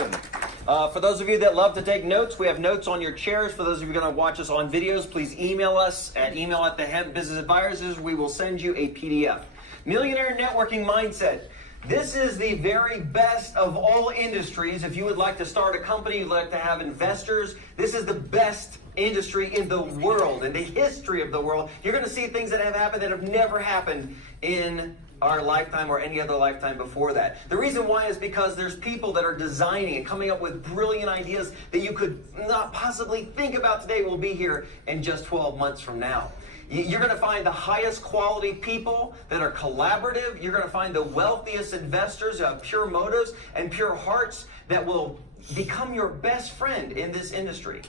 afternoon. For those of you that love to take notes, we have notes on your chairs. For those of you going to watch us on videos, please email us at email@the-Hemp Business Advisors. We will send you a PDF. Millionaire Networking Mindset. This is the very best of all industries. If you would like to start a company, you'd like to have investors, this is the best industry in the world, in the history of the world. You're going to see things that have happened that have never happened in our lifetime or any other lifetime before that. The reason why is because there's people that are designing and coming up with brilliant ideas that you could not possibly think about today will be here in just 12 months from now. You're going to find the highest quality people that are collaborative. You're going to find the wealthiest investors who have pure motives and pure hearts that will become your best friend in this industry.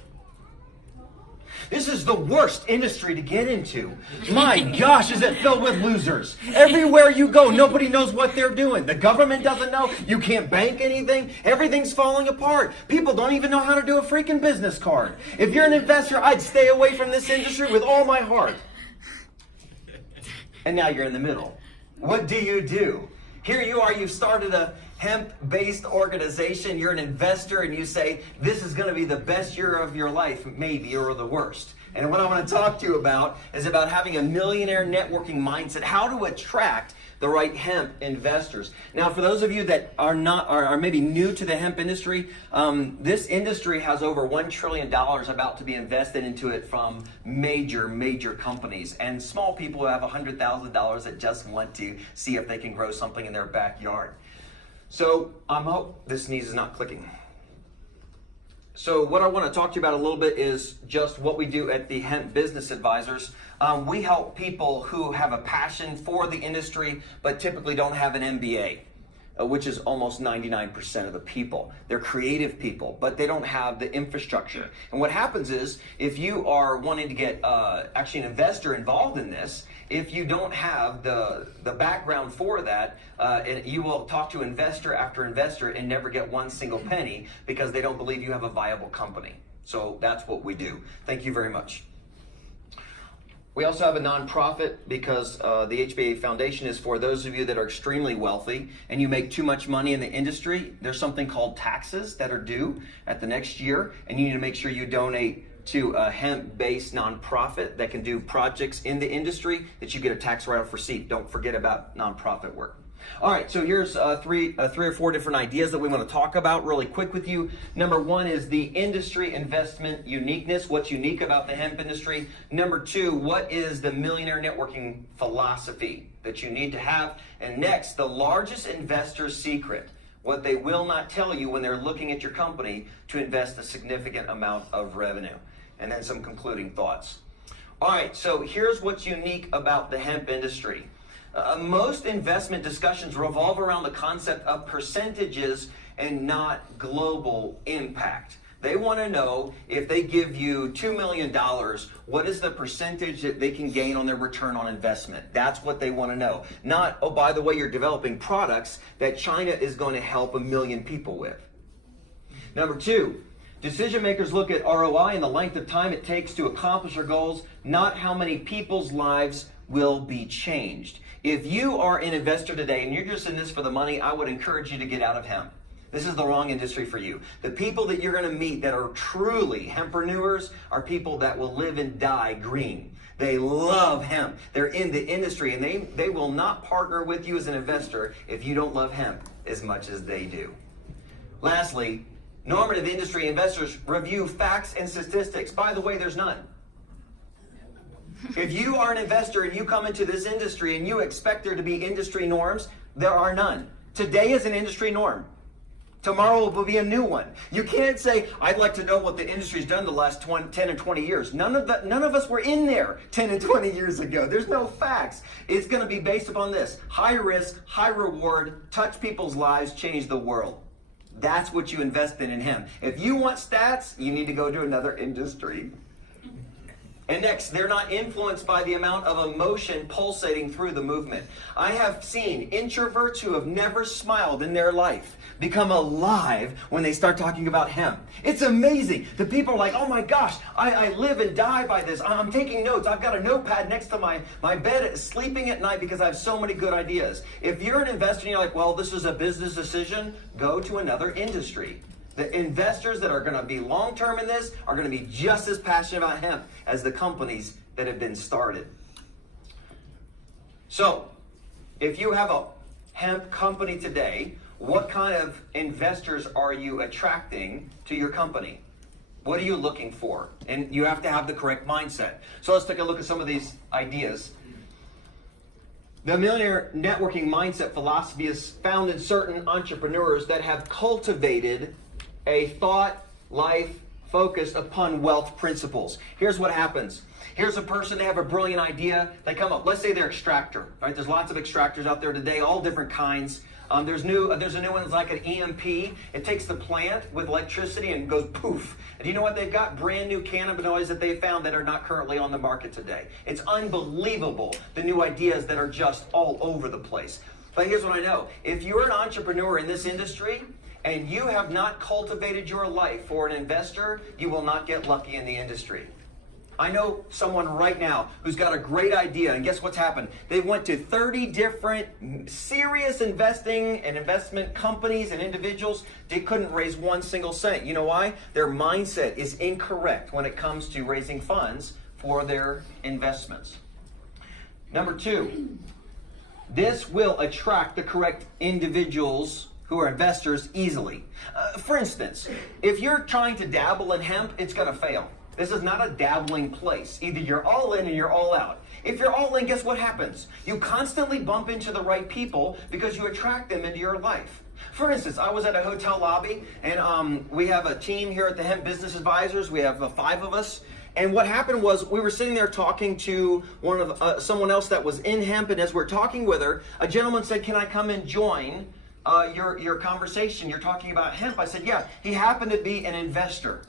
This is the worst industry to get into. My gosh, is it filled with losers. Everywhere you go, nobody knows what they're doing. The government doesn't know. You can't bank anything. Everything's falling apart. People don't even know how to do a freaking business card. If you're an investor, I'd stay away from this industry with all my heart. And now you're in the middle. What do? Here you are, you've started a hemp-based organization, you're an investor, and you say, this is going to be the best year of your life, maybe, or the worst. And what I want to talk to you about is about having a millionaire networking mindset, how to attract the right hemp investors. Now, for those of you that are maybe new to the hemp industry, this industry has over $1 trillion about to be invested into it from major companies and small people who have $100,000 that just want to see if they can grow something in their backyard. So I hope this sneeze is not clicking. So what I want to talk to you about a little bit is just what we do at the Hemp Business Advisors. We help people who have a passion for the industry, but typically don't have an MBA, which is almost 99% of the people. They're creative people, but they don't have the infrastructure. And what happens is, if you are wanting to get actually an investor involved in this, if you don't have the background for that, you will talk to investor after investor and never get one single penny because they don't believe you have a viable company. So that's what we do. Thank you very much. We also have a nonprofit because the HBA Foundation is for those of you that are extremely wealthy and you make too much money in the industry. There's something called taxes that are due at the next year, and you need to make sure you donate to a hemp-based nonprofit that can do projects in the industry that you get a tax write-off receipt. Don't forget about nonprofit work. All right, so here's three or four different ideas that we want to talk about really quick with you. Number one is the industry investment uniqueness. What's unique about the hemp industry? Number two, what is the millionaire networking philosophy that you need to have? And next, the largest investor's secret. What they will not tell you when they're looking at your company to invest a significant amount of revenue. And then some concluding thoughts. All right, so here's what's unique about the hemp industry. Most investment discussions revolve around the concept of percentages and not global impact. They want to know if they give you $2 million, what is the percentage that they can gain on their return on investment? That's what they want to know. Not, oh, by the way, you're developing products that China is going to help 1 million people with. Number two, decision makers look at ROI and the length of time it takes to accomplish their goals, not how many people's lives will be changed. If you are an investor today and you're just in this for the money, I would encourage you to get out of hemp. This is the wrong industry for you. The people that you're going to meet that are truly hempreneurs are people that will live and die green. They love hemp. They're in the industry, and they will not partner with you as an investor if you don't love hemp as much as they do. Lastly, normative industry investors review facts and statistics. By the way, there's none. If you are an investor and you come into this industry and you expect there to be industry norms, there are none. Today is an industry norm. Tomorrow will be a new one. You can't say, I'd like to know what the industry's done the last 10 and 20 years. None of us were in there 10 and 20 years ago. There's no facts. It's going to be based upon this. High risk, high reward, touch people's lives, change the world. That's what you invest in hemp. If you want stats, you need to go to another industry. And next, they're not influenced by the amount of emotion pulsating through the movement. I have seen introverts who have never smiled in their life become alive when they start talking about hemp. It's amazing. The people are like, oh my gosh, I live and die by this. I'm taking notes. I've got a notepad next to my bed, sleeping at night because I have so many good ideas. If you're an investor and you're like, well, this is a business decision, go to another industry. The investors that are going to be long-term in this are going to be just as passionate about hemp as the companies that have been started. So, if you have a hemp company today, what kind of investors are you attracting to your company? What are you looking for? And you have to have the correct mindset. So let's take a look at some of these ideas. The Millionaire networking mindset philosophy is found in certain entrepreneurs that have cultivated a thought life focused upon wealth principles. Here's what happens. Here's a person, they have a brilliant idea. They come up, let's say they're extractor, right? There's lots of extractors out there today, all different kinds. There's a new one that's like an EMP. It takes the plant with electricity and goes poof. And do you know what they've got? Brand new cannabinoids that they found that are not currently on the market today. It's unbelievable, the new ideas that are just all over the place. But here's what I know. If you're an entrepreneur in this industry and you have not cultivated your life for an investor, you will not get lucky in the industry. I know someone right now who's got a great idea, and guess what's happened? They went to 30 different serious investing and investment companies and individuals. They couldn't raise one single cent. You know why? Their mindset is incorrect when it comes to raising funds for their investments. Number two, this will attract the correct individuals who are investors easily. For instance, if you're trying to dabble in hemp, it's going to fail. This is not a dabbling place. Either you're all in or you're all out. If you're all in, guess what happens? You constantly bump into the right people because you attract them into your life. For instance, I was at a hotel lobby, and we have a team here at the Hemp Business Advisors. We have 5 of us. And what happened was we were sitting there talking to someone else that was in hemp, and as we're talking with her, a gentleman said, "Can I come and join your conversation? You're talking about hemp." I said, "Yeah." He happened to be an investor.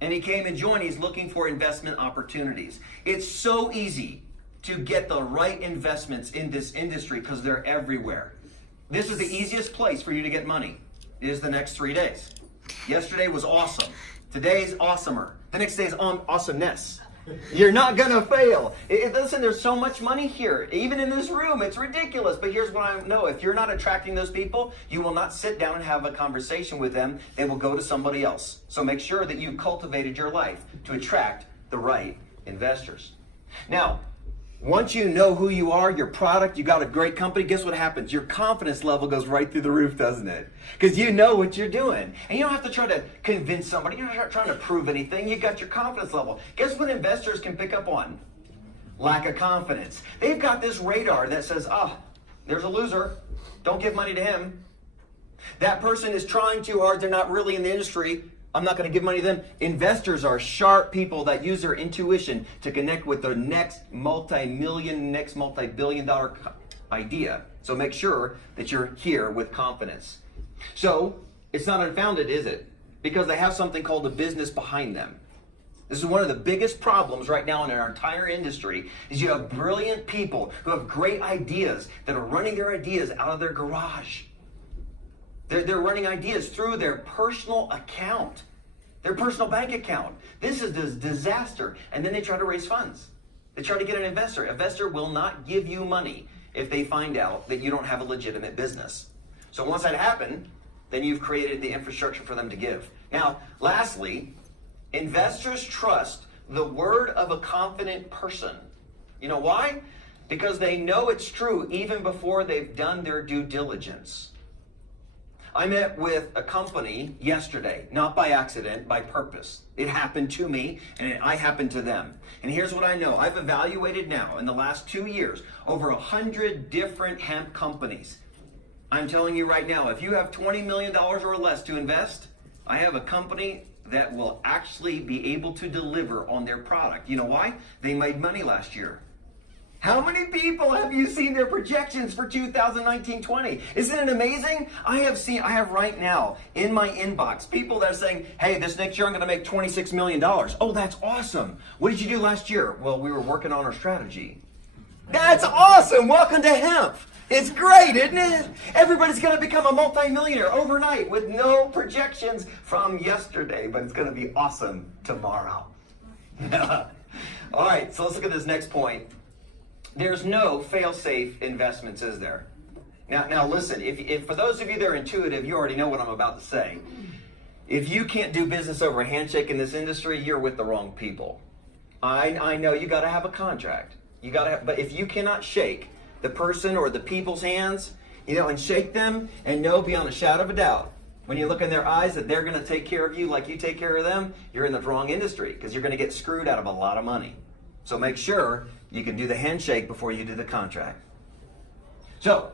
And he came and joined. He's looking for investment opportunities. It's so easy to get the right investments in this industry because they're everywhere. This is the easiest place for you to get money, is the next 3 days. Yesterday was awesome. Today's awesomer. The next day is awesomeness. You're not going to fail. Listen, there's so much money here. Even in this room, it's ridiculous. But here's what I know. If you're not attracting those people, you will not sit down and have a conversation with them. They will go to somebody else. So make sure that you cultivated your life to attract the right investors. Now, once you know who you are, your product, you got a great company, guess what happens? Your confidence level goes right through the roof, doesn't it? Because you know what you're doing. And you don't have to try to convince somebody. You're not trying to prove anything. You've got your confidence level. Guess what investors can pick up on? Lack of confidence. They've got this radar that says, there's a loser. Don't give money to him. That person is trying too hard. They're not really in the industry. I'm not going to give money to them. Investors are sharp people that use their intuition to connect with the next multi-billion dollar idea. So make sure that you're here with confidence. So it's not unfounded, is it? Because they have something called a business behind them. This is one of the biggest problems right now in our entire industry is you have brilliant people who have great ideas that are running their ideas out of their garage. They're running ideas through their personal account, their personal bank account. This is a disaster. And then they try to raise funds. They try to get an investor. An investor will not give you money if they find out that you don't have a legitimate business. So once that happened, then you've created the infrastructure for them to give. Now, lastly, investors trust the word of a confident person. You know why? Because they know it's true even before they've done their due diligence. I met with a company yesterday, not by accident, by purpose. It happened to me, and I happened to them. And here's what I know. I've evaluated now, in the last 2 years, over 100 different hemp companies. I'm telling you right now, if you have $20 million or less to invest, I have a company that will actually be able to deliver on their product. You know why? They made money last year. How many people have you seen their projections for 2019-20? Isn't it amazing? I have right now in my inbox people that are saying, hey, this next year I'm going to make $26 million. Oh, that's awesome. What did you do last year? Well, we were working on our strategy. That's awesome. Welcome to hemp. It's great, isn't it? Everybody's going to become a multimillionaire overnight with no projections from yesterday, but it's going to be awesome tomorrow. All right, so let's look at this next point. There's no fail-safe investments, is there? Now listen, if for those of you that are intuitive, you already know what I'm about to say. If you can't do business over a handshake in this industry, you're with the wrong people. I know you got to have a contract. You got to have, but if you cannot shake the person or the people's hands, and shake them and know beyond a shadow of a doubt, when you look in their eyes that they're going to take care of you like you take care of them, you're in the wrong industry because you're going to get screwed out of a lot of money. So make sure you can do the handshake before you do the contract. So,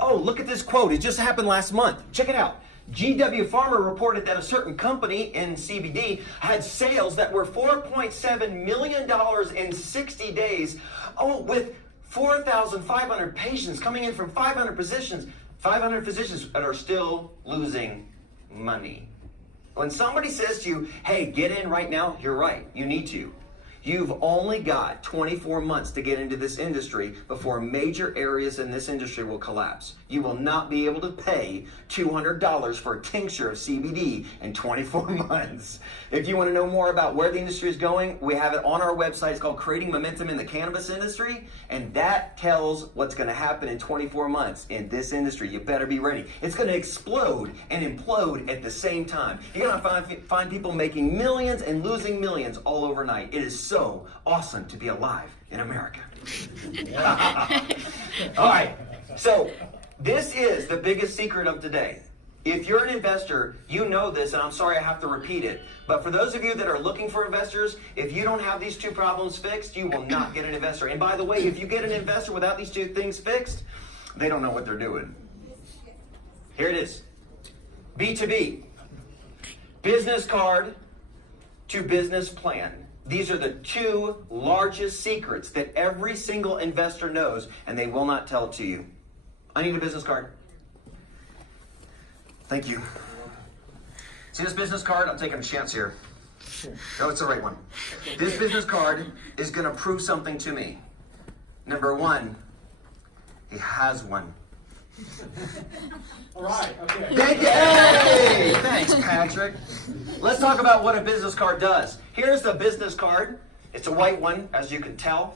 look at this quote. It just happened last month. Check it out. GW Farmer reported that a certain company in CBD had sales that were $4.7 million in 60 days. With 4,500 patients coming in from 500 physicians that are still losing money. When somebody says to you, hey, get in right now, you're right. You need to. You've only got 24 months to get into this industry before major areas in this industry will collapse. You will not be able to pay $200 for a tincture of CBD in 24 months. If you want to know more about where the industry is going, we have it on our website. It's called Creating Momentum in the Cannabis Industry, and that tells what's going to happen in 24 months in this industry. You better be ready. It's going to explode and implode at the same time. You're going to find people making millions and losing millions all overnight. It is so awesome to be alive in America. All right, so this is the biggest secret of today. If you're an investor, you know this, and I'm sorry I have to repeat it, but for those of you that are looking for investors, if you don't have these two problems fixed, you will not get an investor. And by the way, if you get an investor without these two things fixed, they don't know what they're doing. Here it is. B2B. Business card to business plan. These are the two largest secrets that every single investor knows, and they will not tell it to you. I need a business card. Thank you. See this business card? I'm taking a chance here. Oh, it's the right one. This business card is going to prove something to me. Number one, he has one. All right, okay. Thank you. Hey, thanks, Patrick. Let's talk about what a business card does. Here's the business card. It's a white one, as you can tell.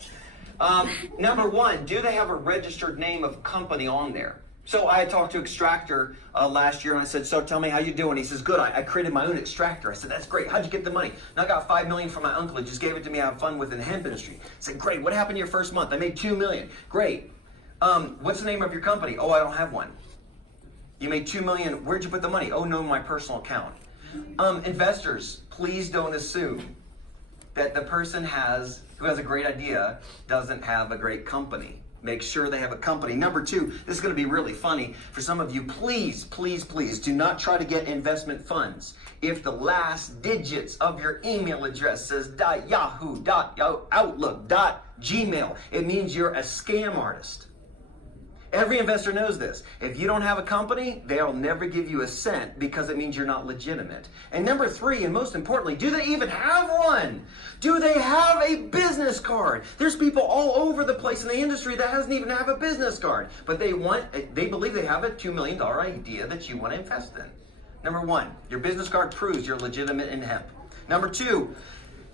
Number one, do they have a registered name of company on there? So I had talked to Extractor last year, and I said, so tell me how you doing. He says, good, I created my own extractor. I said, that's great. How'd you get the money? And I got $5 million from my uncle. He just gave it to me to have fun with in the hemp industry. I said, great. What happened to your first month? I made $2 million. Great. What's the name of your company? Oh, I don't have one. You made $2 million. Where'd you put the money? Oh, no, my personal account. Investors, please don't assume that the person who has a great idea doesn't have a great company. Make sure they have a company. Number two, this is going to be really funny for some of you. Please, please, please do not try to get investment funds if the last digits of your email address says .yahoo, .outlook, .gmail. It means you're a scam artist. Every investor knows this. If you don't have a company, they'll never give you a cent because it means you're not legitimate. And number three, and most importantly, do they even have one? Do they have a business card? There's people all over the place in the industry that doesn't even have a business card, but they believe they have a $2 million idea that you want to invest in. Number one, your business card proves you're legitimate in hemp. Number two,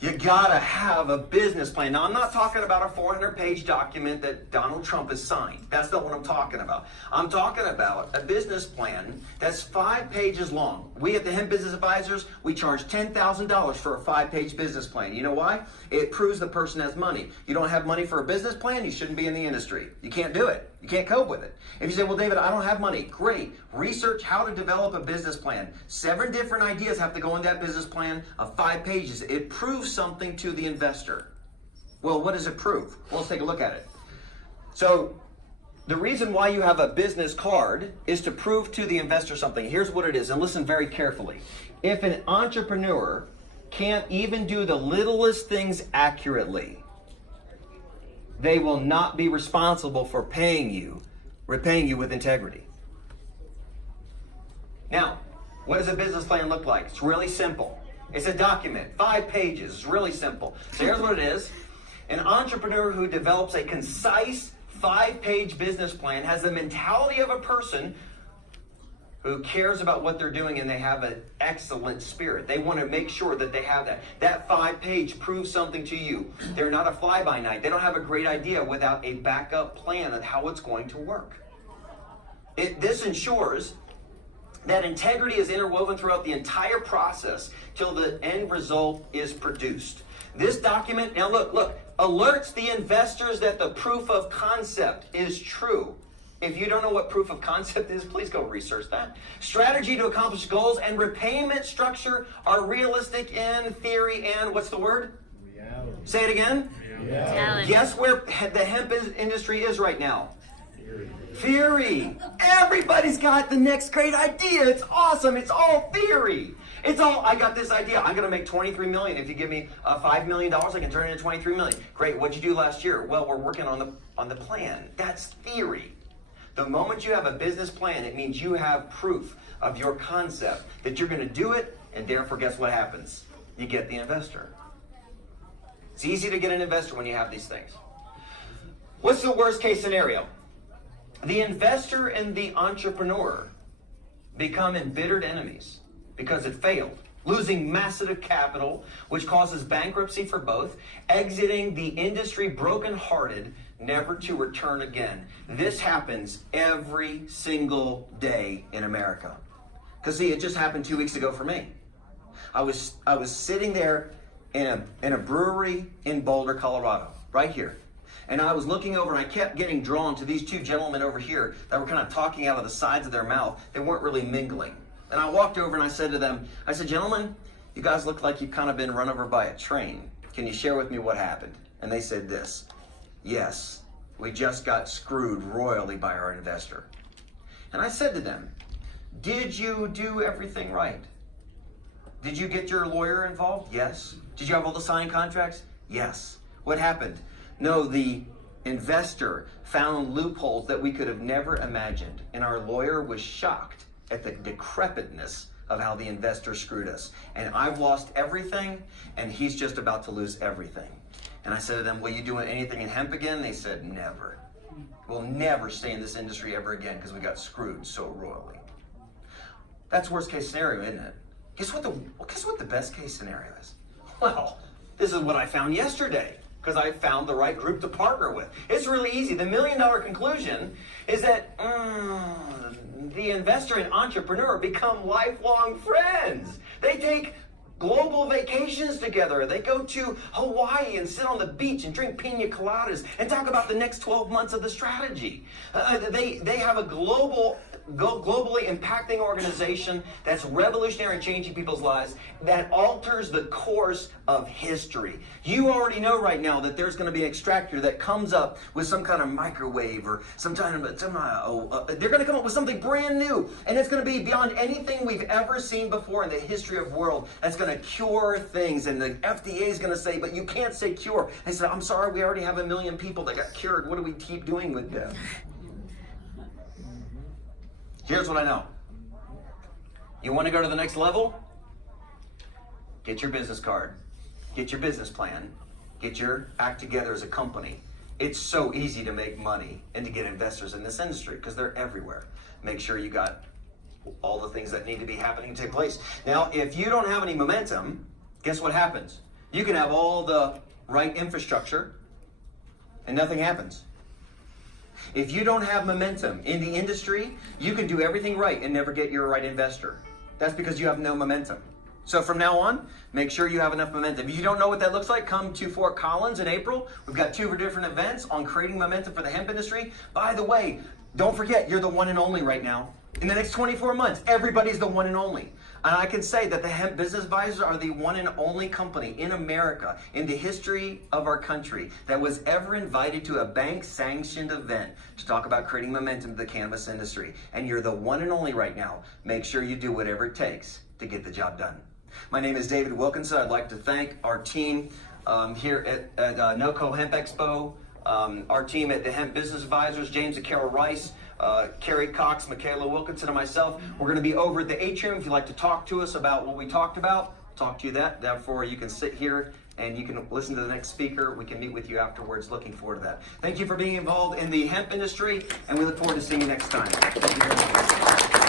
you gotta have a business plan. Now, I'm not talking about a 400-page document that Donald Trump has signed. That's not what I'm talking about. I'm talking about a business plan that's 5 pages long. We at the Hemp Business Advisors, we charge $10,000 for a 5-page business plan. You know why? It proves the person has money. You don't have money for a business plan, you shouldn't be in the industry. You can't do it. You can't cope with it. If you say, well, David, I don't have money, great. Research how to develop a business plan. 7 different ideas have to go in that business plan of 5 pages. It proves something to the investor. Well, what does it prove? Well, let's take a look at it. So the reason why you have a business card is to prove to the investor something. Here's what it is, and listen very carefully. If an entrepreneur can't even do the littlest things accurately, they will not be responsible for repaying you with integrity. Now, what does a business plan look like? It's really simple. It's a document, 5 pages. It's really simple. So here's what it is. An entrepreneur who develops a concise 5-page business plan has the mentality of a person who cares about what they're doing, and they have an excellent spirit. They want to make sure that they have that. That 5-page proves something to you. They're not a fly-by-night. They don't have a great idea without a backup plan of how it's going to work. This ensures That integrity is interwoven throughout the entire process till the end result is produced. This document, now look, alerts the investors that the proof of concept is true. If you don't know what proof of concept is, please go research that. Strategy to accomplish goals and repayment structure are realistic in theory and what's the word? Reality. Say it again. Reality. Guess where the hemp industry is right now? Theory. Everybody's got the next great idea. It's awesome. It's all theory. It's all, I got this idea. I'm going to make $23 million. If you give me $5 million, I can turn it into $23 million. Great. What'd you do last year? Well, we're working on the plan. That's theory. The moment you have a business plan, it means you have proof of your concept that you're going to do it, and therefore, guess what happens? You get the investor. It's easy to get an investor when you have these things. What's the worst case scenario? The investor and the entrepreneur become embittered enemies because it failed, losing massive capital, which causes bankruptcy for both, exiting the industry brokenhearted, never to return again. This happens every single day in America. Because see, it just happened 2 weeks ago for me. I was sitting there in a brewery in Boulder, Colorado, right here. And I was looking over and I kept getting drawn to these two gentlemen over here that were kind of talking out of the sides of their mouth. They weren't really mingling. And I walked over and I said to them, I said, gentlemen, you guys look like you've kind of been run over by a train. Can you share with me what happened? And they said this, yes, we just got screwed royally by our investor. And I said to them, did you do everything right? Did you get your lawyer involved? Yes. Did you have all the signed contracts? Yes. What happened? No, the investor found loopholes that we could have never imagined. And our lawyer was shocked at the decrepitness of how the investor screwed us. And I've lost everything, and he's just about to lose everything. And I said to them, will you do anything in hemp again? They said, never. We'll never stay in this industry ever again because we got screwed so royally. That's worst case scenario, isn't it? Guess what the best case scenario is? Well, this is what I found yesterday because I found the right group to partner with. It's really easy. The $1 million conclusion is that the investor and entrepreneur become lifelong friends. They take global vacations together. They go to Hawaii and sit on the beach and drink pina coladas and talk about the next 12 months of the strategy. They have a globally impacting organization that's revolutionary and changing people's lives that alters the course of history. You already know right now that there's going to be an extractor that comes up with some kind of microwave or they're going to come up with something brand new, and it's going to be beyond anything we've ever seen before in the history of the world. That's going to cure things, and the FDA is going to say, but you can't say cure. I said, I'm sorry, we already have 1 million people that got cured. What do we keep doing with them? Here's what I know. You want to go to the next level? Get your business card. Get your business plan. Get your act together as a company. It's so easy to make money and to get investors in this industry because they're everywhere. Make sure you got all the things that need to be happening to take place. Now, if you don't have any momentum, guess what happens? You can have all the right infrastructure and nothing happens. If you don't have momentum in the industry, you can do everything right and never get your right investor. That's because you have no momentum. So from now on, make sure you have enough momentum. If you don't know what that looks like, come to Fort Collins in April. We've got 2 different events on creating momentum for the hemp industry. By the way, don't forget, you're the one and only right now. In the next 24 months, everybody's the one and only. And I can say that the Hemp Business Advisors are the one and only company in America, in the history of our country, that was ever invited to a bank-sanctioned event to talk about creating momentum to the cannabis industry. And you're the one and only right now. Make sure you do whatever it takes to get the job done. My name is David Wilkinson. I'd like to thank our team here at NoCo Hemp Expo, our team at the Hemp Business Advisors, James and Carol Rice, Carrie Cox, Michaela Wilkinson, and myself. We're going to be over at the atrium. If you'd like to talk to us about what we talked about, talk to you that. Therefore, you can sit here and you can listen to the next speaker. We can meet with you afterwards. Looking forward to that. Thank you for being involved in the hemp industry, and we look forward to seeing you next time. Thank you very much.